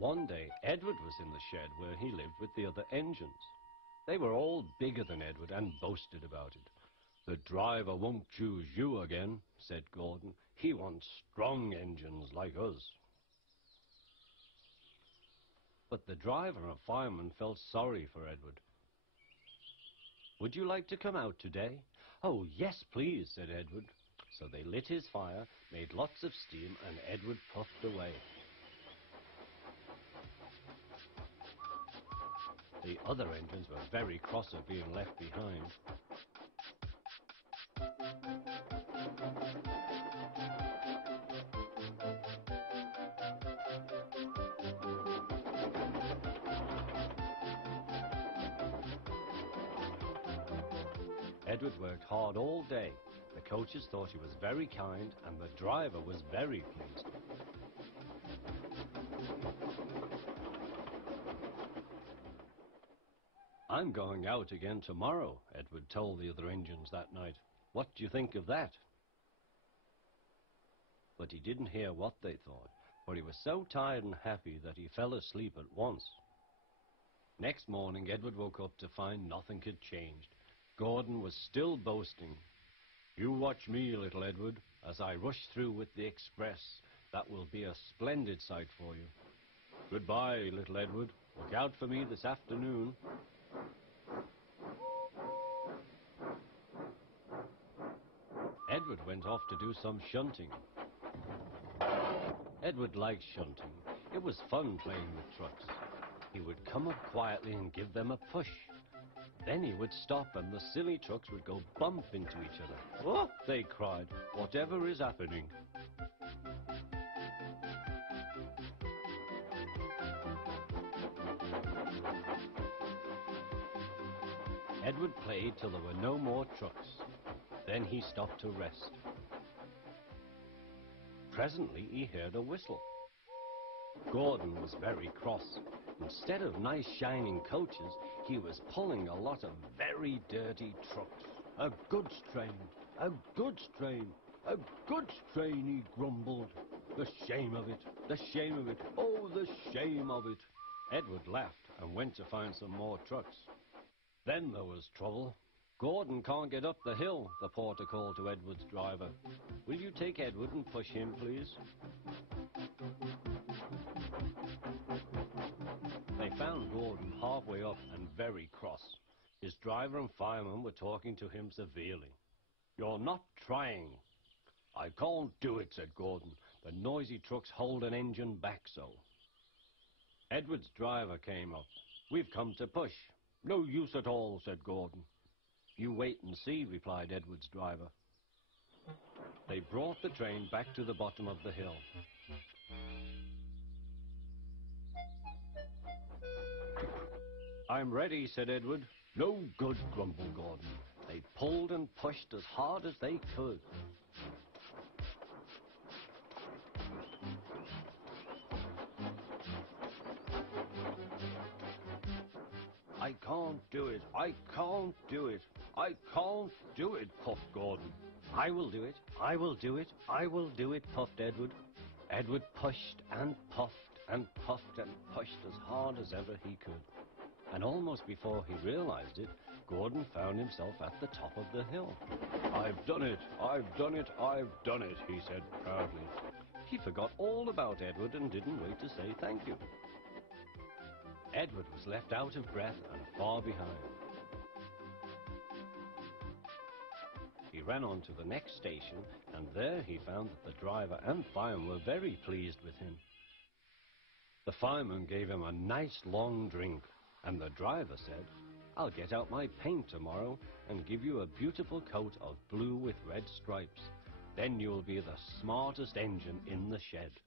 One day, Edward was in the shed where he lived with the other engines. They were all bigger than Edward and boasted about it. "The driver won't choose you again," said Gordon. "He wants strong engines like us." But the driver and fireman felt sorry for Edward. "Would you like to come out today?" "Oh, yes, please," said Edward. So they lit his fire, made lots of steam, and Edward puffed away. The other engines were very cross at being left behind. Edward worked hard all day. The coaches thought he was very kind, and the driver was very pleased. "I'm going out again tomorrow," Edward told the other engines that night. "What do you think of that?" But he didn't hear what they thought, for he was so tired and happy that he fell asleep at once. Next morning, Edward woke up to find nothing had changed. Gordon was still boasting. "You watch me, little Edward, as I rush through with the express. That will be a splendid sight for you. Goodbye, little Edward. Look out for me this afternoon." Edward went off to do some shunting. Edward liked shunting. It was fun playing with trucks. He would come up quietly and give them a push. Then he would stop and the silly trucks would go bump into each other. "Oh!" they cried. "Whatever is happening?" Edward played till there were no more trucks. Then he stopped to rest. Presently he heard a whistle. Gordon was very cross. Instead of nice shining coaches, he was pulling a lot of very dirty trucks. "A goods train, a goods train, a goods train," he grumbled. "The shame of it, the shame of it, oh, the shame of it." Edward laughed and went to find some more trucks. Then there was trouble. "Gordon can't get up the hill," the porter called to Edward's driver. "Will you take Edward and push him, please?" They found Gordon halfway up and very cross. His driver and fireman were talking to him severely. "You're not trying." "I can't do it," said Gordon. "The noisy trucks hold an engine back so." Edward's driver came up. "We've come to push." "No use at all," said Gordon. "You wait and see," replied Edward's driver. They brought the train back to the bottom of the hill. "I'm ready," said Edward. "No good," grumbled Gordon. They pulled and pushed as hard as they could. "I can't do it, I can't do it, I can't do it," puffed Gordon. "I will do it, I will do it, I will do it," puffed Edward. Edward pushed and puffed and puffed and pushed as hard as ever he could. And almost before he realized it, Gordon found himself at the top of the hill. "I've done it, I've done it, I've done it," he said proudly. He forgot all about Edward and didn't wait to say thank you. Edward was left out of breath and far behind. He ran on to the next station, and there he found that the driver and fireman were very pleased with him. The fireman gave him a nice long drink, and the driver said, "I'll get out my paint tomorrow and give you a beautiful coat of blue with red stripes. Then you'll be the smartest engine in the shed."